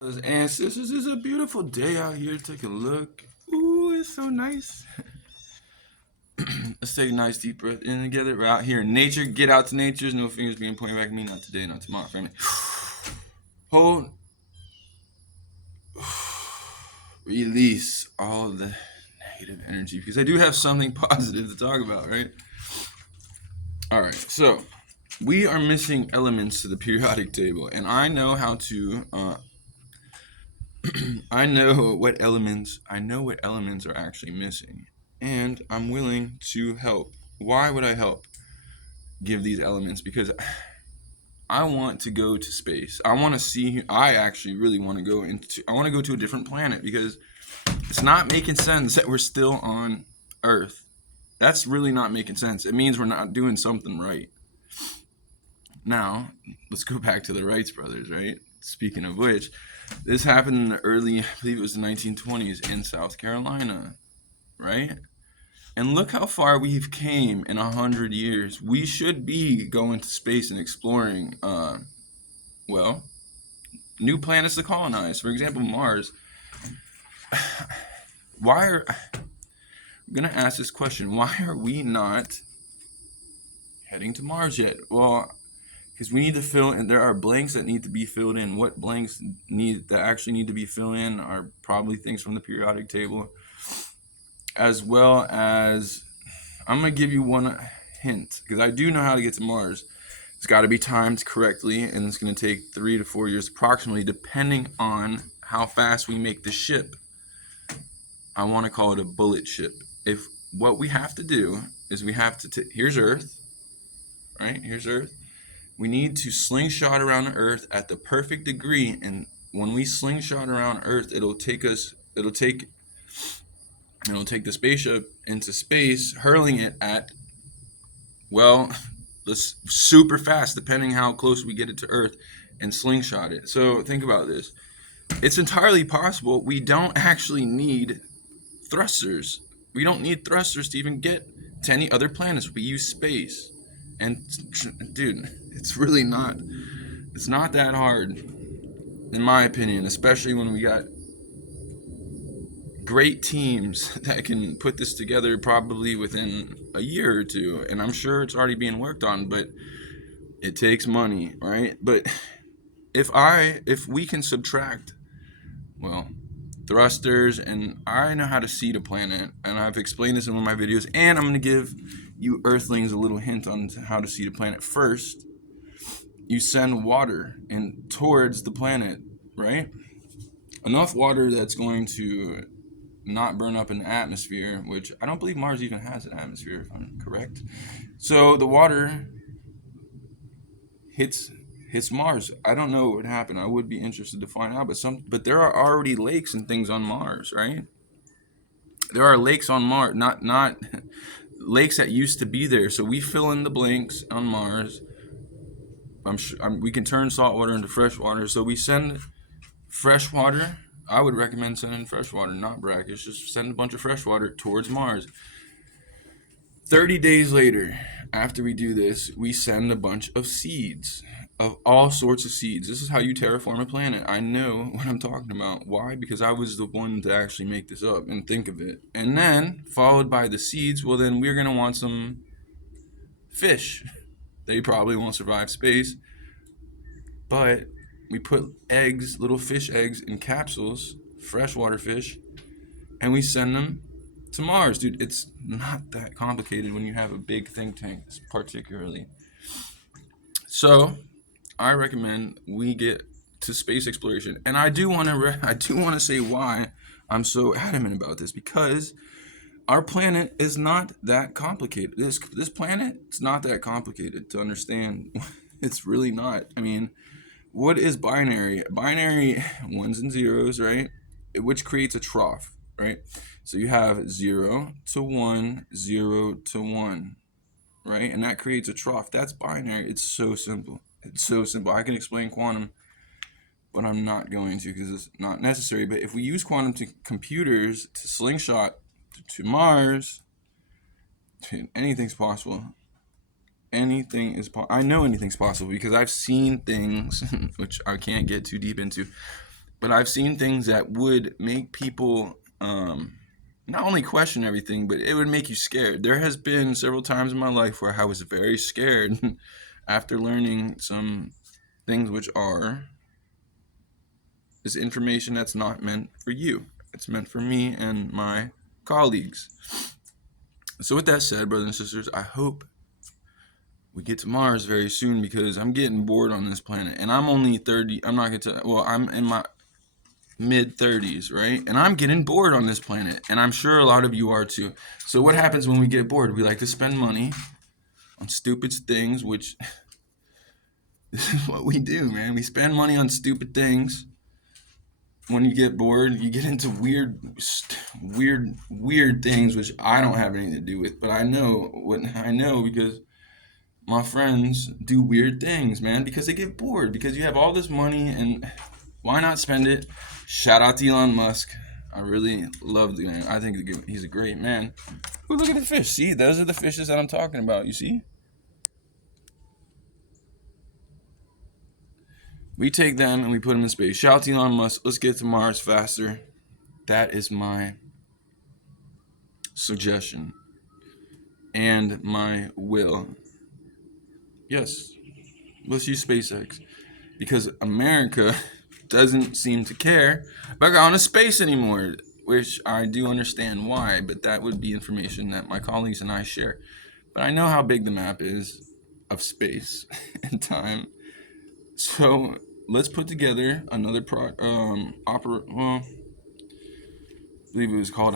And sisters, it's a beautiful day out here. Take a look. Ooh, it's so nice. Let's take a nice deep breath in together. We're out here in nature. Get out to nature. There's no fingers being pointed back at me. Not today, not tomorrow, family. Hold. Release all the negative energy because I do have something positive to talk about, right? All right, so we are missing elements to the periodic table, and I know how to I know what elements are actually missing, and I'm willing to help. Why would I help give these elements? Because I want to go to space. I want to see. I actually really want to go into. I want to go to a different planet because it's not making sense that we're still on Earth. That's really not making sense. It means we're not doing something right. Now, let's go back to the Wrights brothers, right? Speaking of which, this happened in the early, I believe it was the 1920s in South Carolina, right? And look how far we've came in 100 years. We should be going to space and exploring, well, new planets to colonize. For example, Mars. I'm going to ask this question. Why are we not heading to Mars yet? Well, because we need to fill in. There are blanks that need to be filled in. What blanks actually need to be filled in are probably things from the periodic table, as well as I'm gonna give you one hint because I do know how to get to Mars. It's got to be timed correctly, and it's gonna take 3 to 4 years approximately, depending on how fast we make the ship. I want to call it a bullet ship. If what we have to do is we have to here's Earth, right? Here's Earth. We need to slingshot around Earth at the perfect degree, and when we slingshot around Earth, it'll take the spaceship into space, hurling it at, well, super fast, depending how close we get it to Earth, and slingshot it. So think about this. It's entirely possible we don't actually need thrusters. We don't need thrusters to even get to any other planets. We use space. And dude, it's not that hard, in my opinion, especially when we got great teams that can put this together probably within a year or two. And I'm sure it's already being worked on, but it takes money, right? But if we can subtract, well, thrusters, and I know how to seed a planet, and I've explained this in one of my videos, and I'm going to give you Earthlings a little hint on how to seed a planet. First, you send water towards the planet, right? Enough water that's going to not burn up in the atmosphere, which I don't believe Mars even has an atmosphere, if I'm correct. So the water hits Mars. I don't know what would happen. I would be interested to find out, but there are already lakes and things on Mars, right? There are lakes on Mars, not lakes that used to be there. So we fill in the blanks on Mars. We can turn salt water into fresh water. So we send fresh water. I would recommend sending fresh water, not brackish. Just send a bunch of fresh water towards Mars. 30 days later, after we do this, we send a bunch of seeds, of all sorts of seeds. This is how you terraform a planet. I know what I'm talking about. Why? Because I was the one to actually make this up and think of it. And then, followed by the seeds, well, then we're going to want some fish. They probably won't survive space. But we put eggs, little fish eggs, in capsules, freshwater fish, and we send them to Mars. Dude, it's not that complicated when you have a big think tank, particularly. So I recommend we get to space exploration, and I do want to say why I'm so adamant about this, because our planet is not that complicated. This planet, it's not that complicated to understand. It's really not. I mean, what is binary? Binary ones and zeros, right? Which creates a trough, right? So you have 0 to 1, 0 to 1, right? And that creates a trough. That's binary. It's so simple. It's so simple. I can explain quantum, but I'm not going to because it's not necessary. But if we use quantum computers to slingshot to Mars, anything's possible. Anything is I know anything's possible because I've seen things which I can't get too deep into. But I've seen things that would make people not only question everything, but it would make you scared. There has been several times in my life where I was very scared after learning some things which are is information that's not meant for you. It's meant for me and my colleagues. So with that said, brothers and sisters, I hope we get to Mars very soon because I'm getting bored on this planet. And I'm only 30. I'm not going to, well, I'm in my mid 30s, right? And I'm getting bored on this planet. And I'm sure a lot of you are too. So what happens when we get bored? We like to spend money on stupid things, which this is what we do, man. We spend money on stupid things. When you get bored, you get into weird things, which I don't have anything to do with. But I know what I know because my friends do weird things, man, because they get bored. Because you have all this money, and why not spend it? Shout out to Elon Musk. I really love the man. I think he's a great man. Ooh, look at the fish. See, those are the fishes that I'm talking about. You see? We take them and we put them in space. Shout out to Elon Musk. Let's get to Mars faster. That is my suggestion and my will. Yes, let's use SpaceX because America doesn't seem to care about going to space anymore, which I do understand why, but that would be information that my colleagues and I share. But I know how big the map is of space and time. So let's put together another I believe it was called